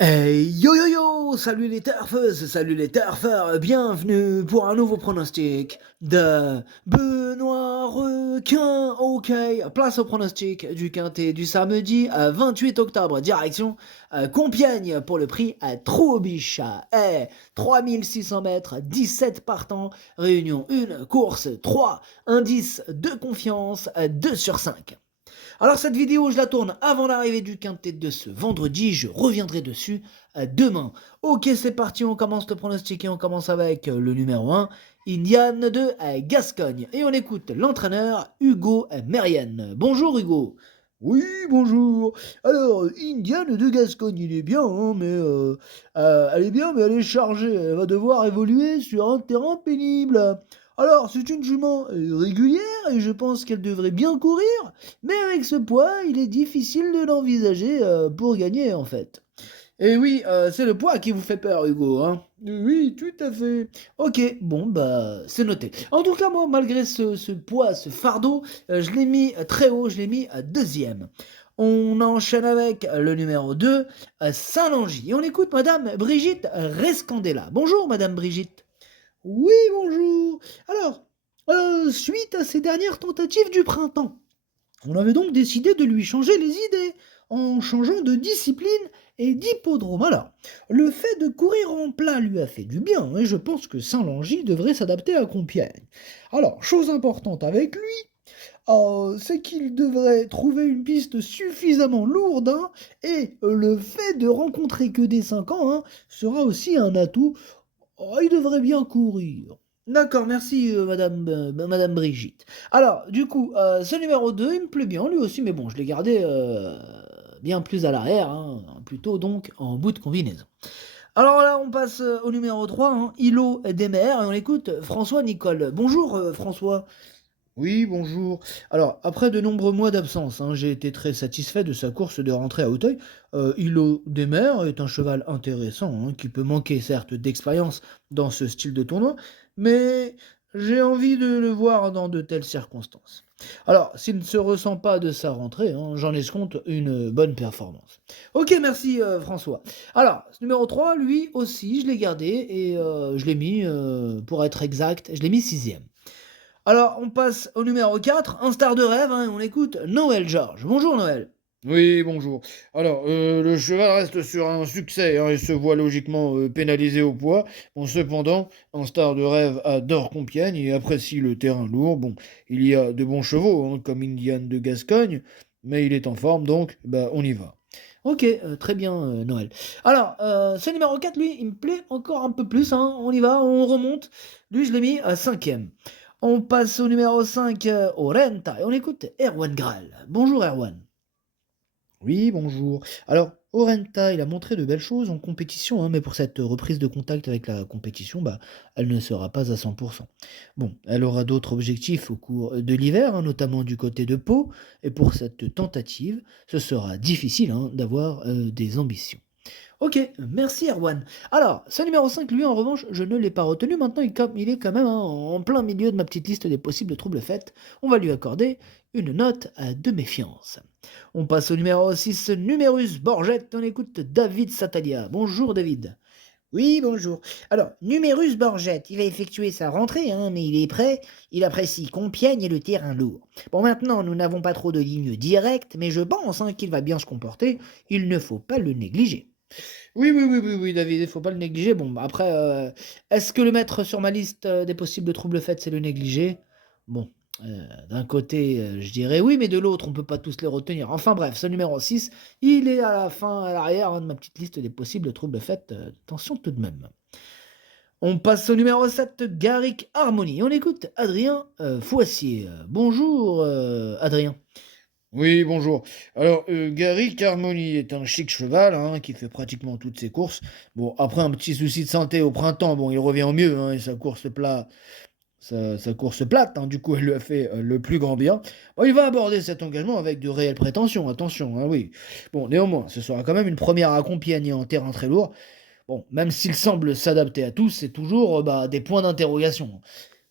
Yo yo yo, salut les turfeuses, salut les turfeurs, bienvenue pour un nouveau pronostic de Benoît Requin. Ok, place au pronostic du quintet du samedi 28 octobre, direction Compiègne pour le prix à Troubiche. 3600 mètres, 17 partants, réunion 1, course 3, indice de confiance 2 sur 5. Alors cette vidéo, je la tourne avant l'arrivée du quintet de ce vendredi, je reviendrai dessus demain. Ok, c'est parti, on commence le pronostic et on commence avec le numéro 1, Indiane de Gascogne. Et on écoute l'entraîneur Hugo Mérienne. Bonjour Hugo. Oui, bonjour. Alors, Indiane de Gascogne, il est bien, hein, elle est bien, mais elle est chargée. Elle va devoir évoluer sur un terrain pénible. Alors, c'est une jument régulière et je pense qu'elle devrait bien courir, mais avec ce poids, il est difficile de l'envisager pour gagner, en fait. Et oui, c'est le poids qui vous fait peur Hugo, hein. Oui, tout à fait. Ok, bon, bah, c'est noté. En tout cas, moi, malgré ce poids, ce fardeau, je l'ai mis très haut, je l'ai mis deuxième. On enchaîne avec le numéro 2, Saint-Langy. Et on écoute Madame Brigitte Rescandela. Bonjour, Madame Brigitte. Oui, bonjour. Alors, suite à ces dernières tentatives du printemps, on avait donc décidé de lui changer les idées en changeant de discipline et d'hippodrome. Alors, le fait de courir en plat lui a fait du bien et je pense que Saint-Langy devrait s'adapter à Compiègne. Alors, chose importante avec lui, c'est qu'il devrait trouver une piste suffisamment lourde hein, et le fait de rencontrer que des 5 ans hein, sera aussi un atout. Oh, il devrait bien courir. D'accord, merci Madame Brigitte. Alors, du coup, ce numéro 2, il me plaît bien, lui aussi, mais bon, je l'ai gardé bien plus à l'arrière, hein, plutôt donc en bout de combinaison. Alors là, on passe au numéro 3, hein, Îlot des mers, et on écoute François Nicole. Bonjour François. Oui, bonjour. Alors, après de nombreux mois d'absence, hein, j'ai été très satisfait de sa course de rentrée à Auteuil. Hilo des Mers est un cheval intéressant, hein, qui peut manquer certes d'expérience dans ce style de tournoi, mais j'ai envie de le voir dans de telles circonstances. Alors, s'il ne se ressent pas de sa rentrée, hein, j'en escompte une bonne performance. Ok, merci François. Alors, ce numéro 3, lui aussi, je l'ai gardé et je l'ai mis, pour être exact, je l'ai mis sixième. Alors, on passe au numéro 4, un star de rêve, hein, et on écoute Noël Georges. Bonjour Noël. Oui, bonjour. Alors, le cheval reste sur un succès hein, et se voit logiquement pénalisé au poids. Bon, cependant, un star de rêve adore Compiègne et apprécie le terrain lourd. Bon, il y a de bons chevaux, hein, comme Indiane de Gascogne, mais il est en forme, donc bah, on y va. Ok, très bien Noël. Alors, ce numéro 4, lui, il me plaît encore un peu plus, hein. On y va, on remonte. Lui, je l'ai mis à cinquième. On passe au numéro 5, au Renta, et on écoute Erwan Graal. Bonjour Erwan. Oui, bonjour. Alors, Orenta, il a montré de belles choses en compétition, hein, mais pour cette reprise de contact avec la compétition, bah, elle ne sera pas à 100%. Bon, elle aura d'autres objectifs au cours de l'hiver, hein, notamment du côté de Pau, et pour cette tentative, ce sera difficile hein, d'avoir des ambitions. Ok, merci Erwan. Alors, ce numéro 5, lui, en revanche, je ne l'ai pas retenu. Maintenant, il est quand même hein, en plein milieu de ma petite liste des possibles troubles faits. On va lui accorder une note de méfiance. On passe au numéro 6, Numerus Borgette. On écoute David Satalia. Bonjour David. Oui, bonjour. Alors, Numerus Borgette, il va effectuer sa rentrée, hein, mais il est prêt. Il apprécie Compiègne et le terrain lourd. Bon, maintenant, nous n'avons pas trop de lignes directes, mais je pense hein, qu'il va bien se comporter. Il ne faut pas le négliger. Oui, David, il faut pas le négliger. Bon, bah, après, est-ce que le mettre sur ma liste des possibles troubles faits, c'est le négliger? Bon, d'un côté, je dirais oui, mais de l'autre, on peut pas tous les retenir. Enfin bref, ce numéro 6, il est à la fin, à l'arrière hein, de ma petite liste des possibles troubles faits. Attention tout de même. On passe au numéro 7, Garrick Harmony. On écoute Adrien Foissier. Bonjour, Adrien. Oui, bonjour. Alors, Gary Carmoni est un chic cheval hein, qui fait pratiquement toutes ses courses. Bon, après un petit souci de santé au printemps, bon, il revient au mieux hein, et sa course plate, hein, du coup, elle lui a fait le plus grand bien. Bon, il va aborder cet engagement avec de réelles prétentions, attention, hein, oui. Bon, néanmoins, ce sera quand même une première à Compiègne en terrain très lourd. Bon, même s'il semble s'adapter à tous, c'est toujours bah, des points d'interrogation.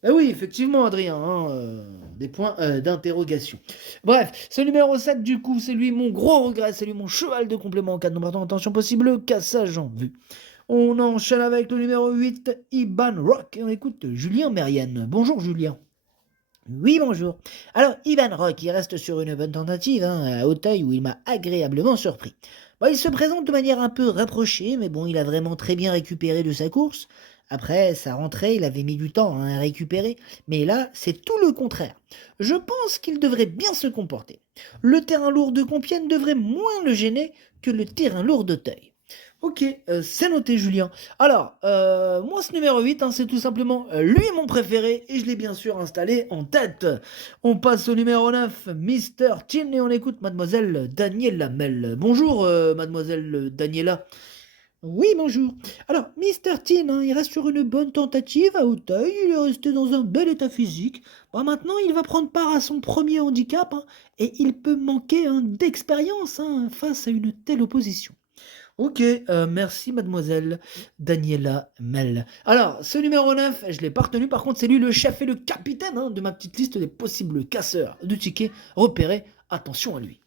Eh oui, effectivement, Adrien, hein, des points d'interrogation. Bref, ce numéro 7, du coup, c'est lui mon gros regret, c'est lui mon cheval de complément en cas de non-partant. Attention possible, cassage en vue. On enchaîne avec le numéro 8, Iban Rock, et on écoute Julien Mérienne. Bonjour Julien. Oui, bonjour. Alors, Ivan Rock, il reste sur une bonne tentative, hein, à Auteuil, où il m'a agréablement surpris. Bon, il se présente de manière un peu rapprochée, mais bon, il a vraiment très bien récupéré de sa course. Après, sa rentrée, il avait mis du temps, hein, à récupérer, mais là, c'est tout le contraire. Je pense qu'il devrait bien se comporter. Le terrain lourd de Compiègne devrait moins le gêner que le terrain lourd d'Auteuil. Ok, c'est noté Julien. Alors, moi ce numéro 8, hein, c'est tout simplement lui mon préféré et je l'ai bien sûr installé en tête. On passe au numéro 9, Mister Tin et on écoute Mademoiselle Daniela Mel. Bonjour Mademoiselle Daniela. Oui, bonjour. Alors, Mister Tin, hein, il reste sur une bonne tentative à Auteuil, il est resté dans un bel état physique. Bon, maintenant, il va prendre part à son premier handicap, hein, et il peut manquer, hein, d'expérience, hein, face à une telle opposition. Ok, merci mademoiselle Daniela Mel. Alors, ce numéro 9, je l'ai pas retenu, par contre c'est lui le chef et le capitaine, hein, de ma petite liste des possibles casseurs de tickets repérés. Attention à lui.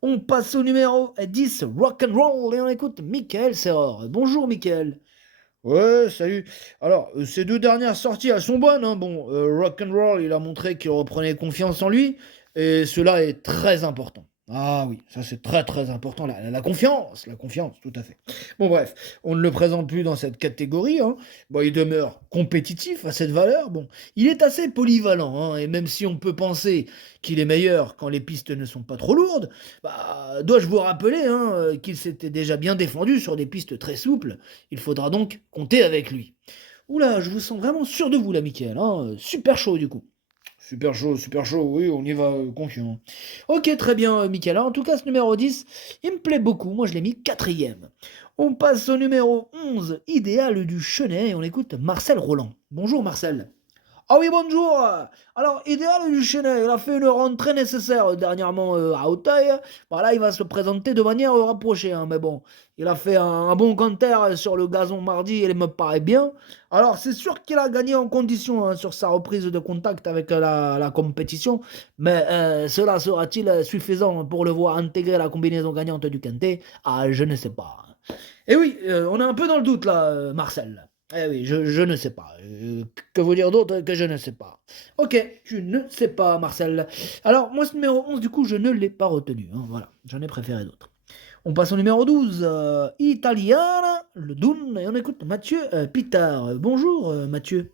On passe au numéro 10, Rock and Roll, et on écoute Michael Serror. Bonjour Michael. Ouais, salut. Alors, ces deux dernières sorties, elles sont bonnes, hein. Bon, Rock'n'Roll, il a montré qu'il reprenait confiance en lui, et cela est très important. Ah oui, ça c'est très très important, la confiance, tout à fait. Bon bref, on ne le présente plus dans cette catégorie, hein. Bon, il demeure compétitif à cette valeur. Bon, il est assez polyvalent, hein, et même si on peut penser qu'il est meilleur quand les pistes ne sont pas trop lourdes, bah, dois-je vous rappeler, hein, qu'il s'était déjà bien défendu sur des pistes très souples. Il faudra donc compter avec lui. Oula, je vous sens vraiment sûr de vous là, Michael, hein, super chaud du coup. Super chaud, oui, on y va confiant. Ok, très bien, Michael. Alors, en tout cas, ce numéro 10, il me plaît beaucoup. Moi, je l'ai mis quatrième. On passe au numéro 11, Idéal du Chenet, et on écoute Marcel Roland. Bonjour, Marcel. Ah oui, bonjour. Alors, Idéal du Chenet, il a fait une rentrée nécessaire dernièrement à Auteuil. Voilà, il va se présenter de manière rapprochée, hein, mais bon, il a fait un bon canter sur le gazon mardi, il me paraît bien. Alors, c'est sûr qu'il a gagné en condition, hein, sur sa reprise de contact avec la compétition, mais cela sera-t-il suffisant pour le voir intégrer la combinaison gagnante du quintet? Ah, je ne sais pas. Eh oui, on est un peu dans le doute là, Marcel. Eh oui, je ne sais pas. Que vous dire d'autre que je ne sais pas. Ok, tu ne sais pas, Marcel. Alors, moi, ce numéro 11, du coup, je ne l'ai pas retenu, hein, voilà, j'en ai préféré d'autres. On passe au numéro 12, Italiana, le Dun, et on écoute Mathieu Pitard. Bonjour, Mathieu.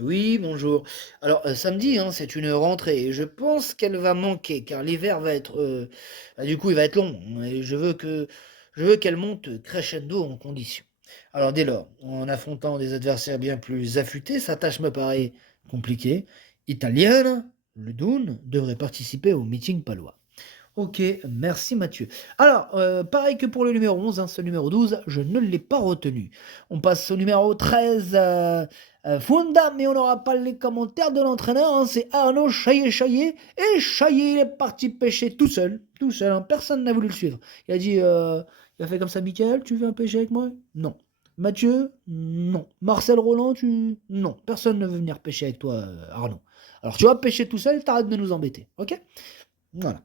Oui, bonjour. Alors, samedi, hein, c'est une rentrée et je pense qu'elle va manquer car l'hiver va être, du coup, il va être long, hein, et je veux qu'elle monte crescendo en condition. Alors, dès lors, en affrontant des adversaires bien plus affûtés, sa tâche me paraît compliquée. Italienne, le Doon devrait participer au meeting palois. Ok, merci Mathieu. Alors, pareil que pour le numéro 11, hein, ce numéro 12, je ne l'ai pas retenu. On passe au numéro 13, Funda, mais on n'aura pas les commentaires de l'entraîneur, hein, c'est Arnaud Chaillet. Et Chaillet, il est parti pêcher tout seul, hein, personne n'a voulu le suivre. Il a dit, il a fait comme ça, Michael, tu veux pêcher avec moi? Non. Mathieu? Non. Marcel Roland, tu... Non, personne ne veut venir pêcher avec toi, Arnaud. Alors tu vas pêcher tout seul, t'arrêtes de nous embêter, ok? Voilà.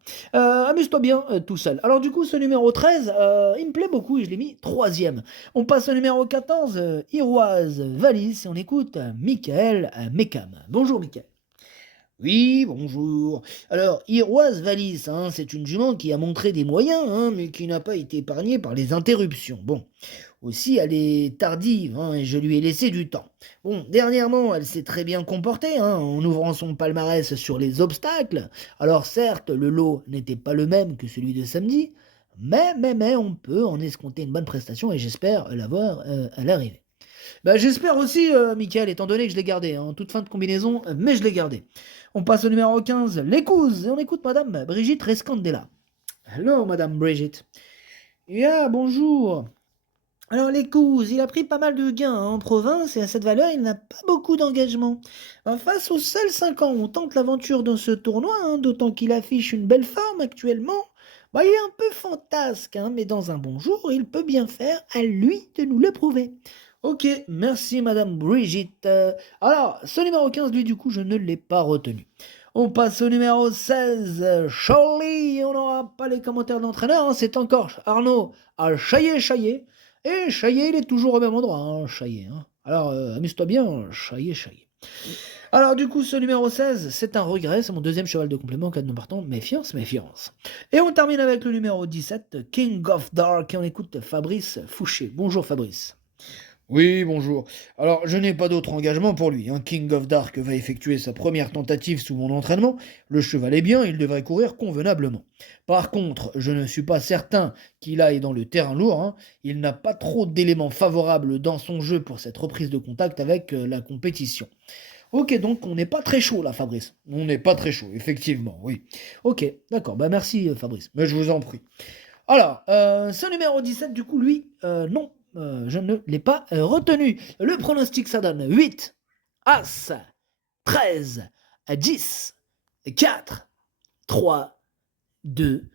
Amuse-toi bien tout seul. Alors du coup, ce numéro 13, il me plaît beaucoup et je l'ai mis troisième. On passe au numéro 14, Iroise Valise, et on écoute Michael Mekam. Bonjour Michael. Oui, bonjour. Alors, Iroise Valise, hein, c'est une jument qui a montré des moyens, hein, mais qui n'a pas été épargnée par les interruptions. Bon, aussi, elle est tardive, hein, et je lui ai laissé du temps. Bon, dernièrement, elle s'est très bien comportée, hein, en ouvrant son palmarès sur les obstacles. Alors certes, le lot n'était pas le même que celui de samedi, mais on peut en escompter une bonne prestation, et j'espère l'avoir à l'arrivée. Bah, j'espère aussi, Michael, étant donné que je l'ai gardé, hein, en toute fin de combinaison, mais je l'ai gardé. On passe au numéro 15, l'écouse, et on écoute Madame Brigitte Rescandela. Hello, Madame Brigitte. Yeah, bonjour. Alors l'écouse, il a pris pas mal de gains, hein, en province et à cette valeur, il n'a pas beaucoup d'engagement. Face aux seuls 5 ans, on tente l'aventure dans ce tournoi, hein, d'autant qu'il affiche une belle forme actuellement. Bah, il est un peu fantasque, hein, mais dans un bon jour, il peut bien faire à lui de nous le prouver. Ok, merci Madame Brigitte. Alors, ce numéro 15, lui, du coup, je ne l'ai pas retenu. On passe au numéro 16, Charlie. On n'aura pas les commentaires d'entraîneur, hein, c'est encore Arnaud à Chaillé. Et Chaillé, il est toujours au même endroit, hein, Chaillé. Hein. Alors, amuse-toi bien, Chaillé. Alors, du coup, ce numéro 16, c'est un regret, c'est mon deuxième cheval de complément en cas de non partant. Méfiance. Et on termine avec le numéro 17, King of Dark, et on écoute Fabrice Fouché. Bonjour Fabrice. Oui, bonjour. Alors, je n'ai pas d'autre engagement pour lui. King of Dark va effectuer sa première tentative sous mon entraînement. Le cheval est bien, il devrait courir convenablement. Par contre, je ne suis pas certain qu'il aille dans le terrain lourd. Il n'a pas trop d'éléments favorables dans son jeu pour cette reprise de contact avec la compétition. Ok, donc on n'est pas très chaud là, Fabrice. On n'est pas très chaud, effectivement, oui. Ok, d'accord, bah merci Fabrice. Mais je vous en prie. Alors, ce numéro 17, du coup, lui, non, je ne l'ai pas retenu. Le pronostic, ça donne 8, As, 13, 10, 4, 3, 2,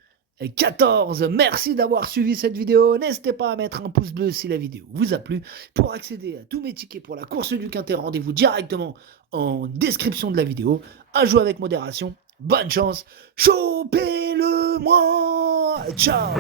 14. Merci d'avoir suivi cette vidéo. N'hésitez pas à mettre un pouce bleu si la vidéo vous a plu. Pour accéder à tous mes tickets pour la course du Quintet, rendez-vous directement en description de la vidéo. À jouer avec modération. Bonne chance. Chopez-le-moi. Ciao.